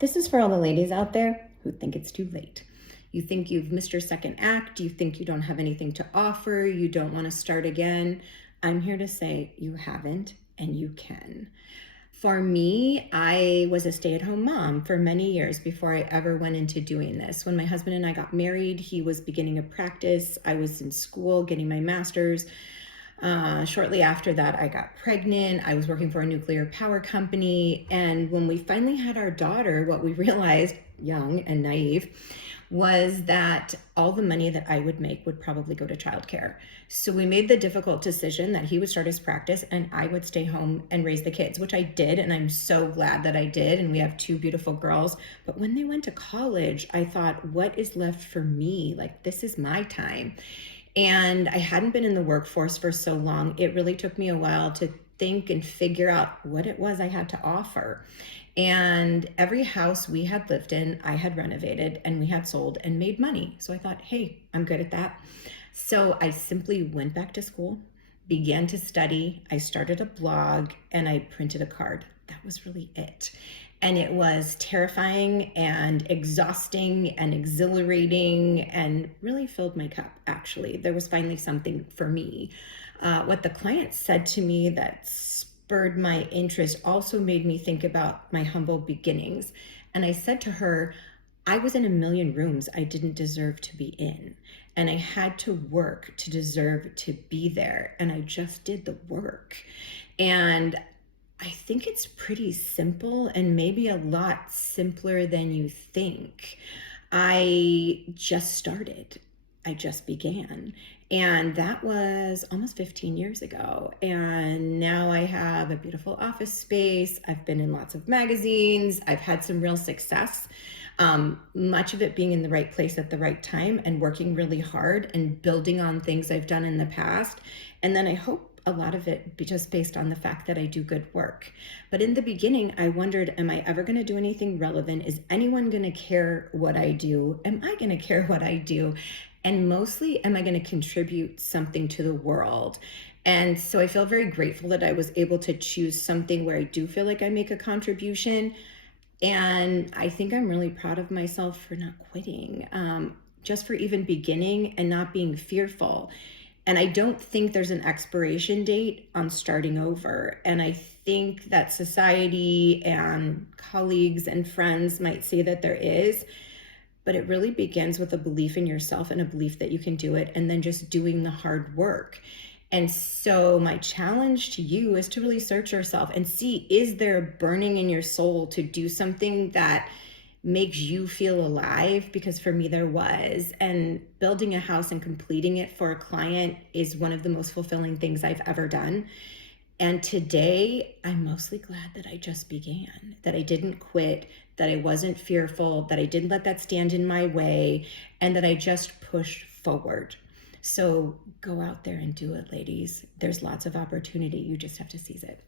This is for all the ladies out there who think it's too late. You think you've missed your second act. You think you don't have anything to offer. You don't want to start again. I'm here to say you haven't and you can. For me, I was a stay-at-home mom for many years before I ever went into doing this. When my husband and I got married, he was beginning a practice. I was in school getting my master's. Shortly after that, I got pregnant. I was working for a nuclear power company. And when we finally had our daughter, what we realized, young and naive, was that all the money that I would make would probably go to childcare. So we made the difficult decision that he would start his practice and I would stay home and raise the kids, which I did. And I'm so glad that I did. And we have two beautiful girls. But when they went to college, I thought, what is left for me? Like, this is my time. And I hadn't been in the workforce for so long. It really took me a while to think and figure out what it was I had to offer. And every house we had lived in, I had renovated and we had sold and made money. So I thought, hey, I'm good at that. So I simply went back to school, began to study. I started a blog and I printed a card. That was really it. And it was terrifying and exhausting and exhilarating and really filled my cup, actually. There was finally something for me. What the client said to me that spurred my interest also made me think about my humble beginnings. And I said to her, I was in a million rooms I didn't deserve to be in. And I had to work to deserve to be there. And I just did the work. And I think it's pretty simple and maybe a lot simpler than you think. I just started. I just began. And that was almost 15 years ago. And now I have a beautiful office space. I've been in lots of magazines. I've had some real success. Much of it being in the right place at the right time and working really hard and building on things I've done in the past. And then I hope a lot of it just based on the fact that I do good work. But in the beginning, I wondered, am I ever going to do anything relevant? Is anyone going to care what I do? Am I going to care what I do? And mostly, am I going to contribute something to the world? And so I feel very grateful that I was able to choose something where I do feel like I make a contribution. And I think I'm really proud of myself for not quitting, just for even beginning and not being fearful. And I don't think there's an expiration date on starting over. And I think that society and colleagues and friends might say that there is, but it really begins with a belief in yourself and a belief that you can do it, and then just doing the hard work. And so my challenge to you is to really search yourself and see, is there a burning in your soul to do something that makes you feel alive? Because for me, there was. And building a house and completing it for a client is one of the most fulfilling things I've ever done. And today, I'm mostly glad that I just began, that I didn't quit, that I wasn't fearful, that I didn't let that stand in my way, and that I just pushed forward. So go out there and do it, ladies. There's lots of opportunity. You just have to seize it.